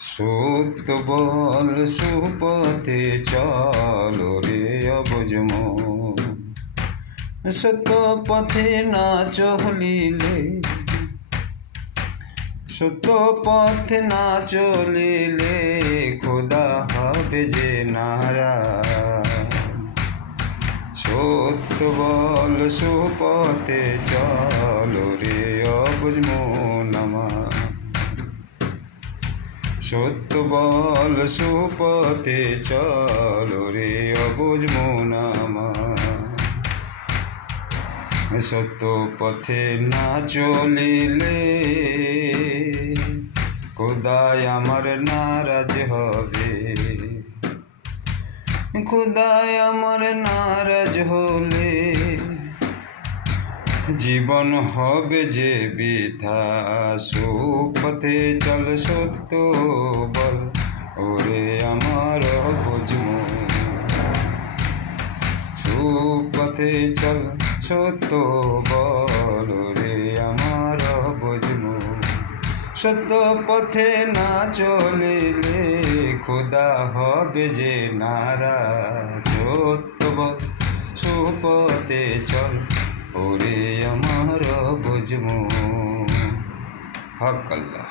সত্য বল সুপথে চলো রে অবুঝ মন। সত্য পথে না চলিলে, সত্য পথে না চলিলে খোদা হবে যে নারাজ। সত্য বল সুপথে চলো রে অবুঝ মন আমার। সত্য বল সুপথে চলো রে অবুঝ মন আমার। সত্য পথে না চলিলে খোদায় আমার নারাজ হবে। খোদায় আমার নারাজ হলে জীবন হবে যে বৃথা। সুপথে চল সত্য বল ওরে আমার অবুঝ মন। সুপথে চল সত্য বল ওরে আমার অবুঝ মন। সত্য পথে না চলিলে খোদা হবে যে নারাজ। সত্য বল সুপথে চল ওরে আমার অবুঝ মন। হক আল্লাহ।